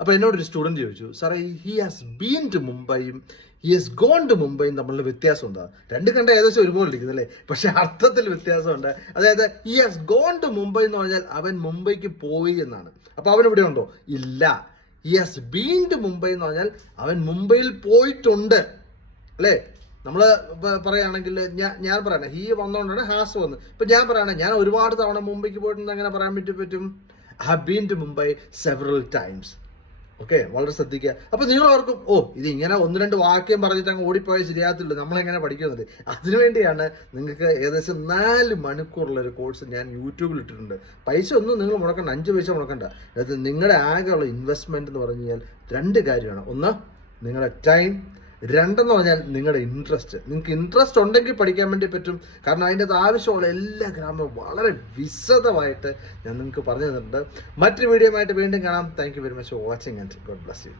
അപ്പോൾ എന്നോട് ഒരു സ്റ്റുഡന്റ് ചോദിച്ചു സാറേ ഹി ഹാസ് ബീൻ ടു മുംബൈയും ഹി ഹാസ് ഗോൺ ടു മുംബൈയും തമ്മിലുള്ള വ്യത്യാസം എന്താ രണ്ട് കണ്ട ഏകദേശം ഒരുപോലെ ഇരിക്കുന്നു അല്ലേ? പക്ഷെ അർത്ഥത്തിൽ വ്യത്യാസമുണ്ട്. അതായത് he has gone to Mumbai എന്ന് പറഞ്ഞാൽ അവൻ മുംബൈക്ക് പോയി എന്നാണ്. അപ്പോൾ അവൻ ഇവിടെ ഉണ്ടോ? ഇല്ല. He has been to Mumbai എന്ന് പറഞ്ഞാൽ അവൻ മുംബൈയിൽ പോയിട്ടുണ്ട്. അല്ലേ? നമ്മൾ പറയുകയാണെങ്കിൽ ഞാൻ ഞാൻ പറയണേ ഹീ വന്നോണ്ടാണ് ഹാസ് വന്ന്. ഇപ്പൊ ഞാൻ പറയണേ ഞാൻ ഒരുപാട് തവണ മുംബൈക്ക് പോയിട്ടുണ്ട് അങ്ങനെ പറയാൻ പറ്റും പറ്റും? Have been to Mumbai several times okay വളരെ ശ്രദ്ധിക്കുക. അപ്പൊ നിങ്ങൾ ഓർക്കും ഓ ഇത് ഇങ്ങനെ ഒന്ന് രണ്ട് വാക്യം പറഞ്ഞിട്ട് അങ്ങ് ഓടിപ്പോയാൽ ശരിയാകത്തുള്ളൂ നമ്മളെങ്ങനെ പഠിക്കുന്നത്? അതിനുവേണ്ടിയാണ് നിങ്ങൾക്ക് ഏകദേശം നാല് മണിക്കൂറുള്ള ഒരു കോഴ്സ് ഞാൻ യൂട്യൂബിൽ ഇട്ടിട്ടുണ്ട്. പൈസ ഒന്നും നിങ്ങൾ മുടക്കണ്ട അഞ്ച് പൈസ മുടക്കണ്ട. അതായത് നിങ്ങളുടെ ആകെയുള്ള ഇൻവെസ്റ്റ്മെന്റ് എന്ന് പറഞ്ഞു കഴിഞ്ഞാൽ രണ്ട് കാര്യമാണ്. ഒന്ന് നിങ്ങളുടെ ടൈം രണ്ടെന്ന് പറഞ്ഞാൽ നിങ്ങളുടെ ഇൻട്രസ്റ്റ് നിങ്ങൾക്ക് ഇൻട്രസ്റ്റ് ഉണ്ടെങ്കിൽ പഠിക്കാൻ വേണ്ടി പറ്റും. കാരണം അതിന്റെ ആവശ്യമുള്ള എല്ലാ ഗ്രാമവും വളരെ വിശദമായിട്ട് ഞാൻ നിങ്ങൾക്ക് പറഞ്ഞു തന്നിട്ടുണ്ട്. മറ്റൊരു വീഡിയോ ആയിട്ട് വീണ്ടും കാണാം. Thank you very much for watching and God bless you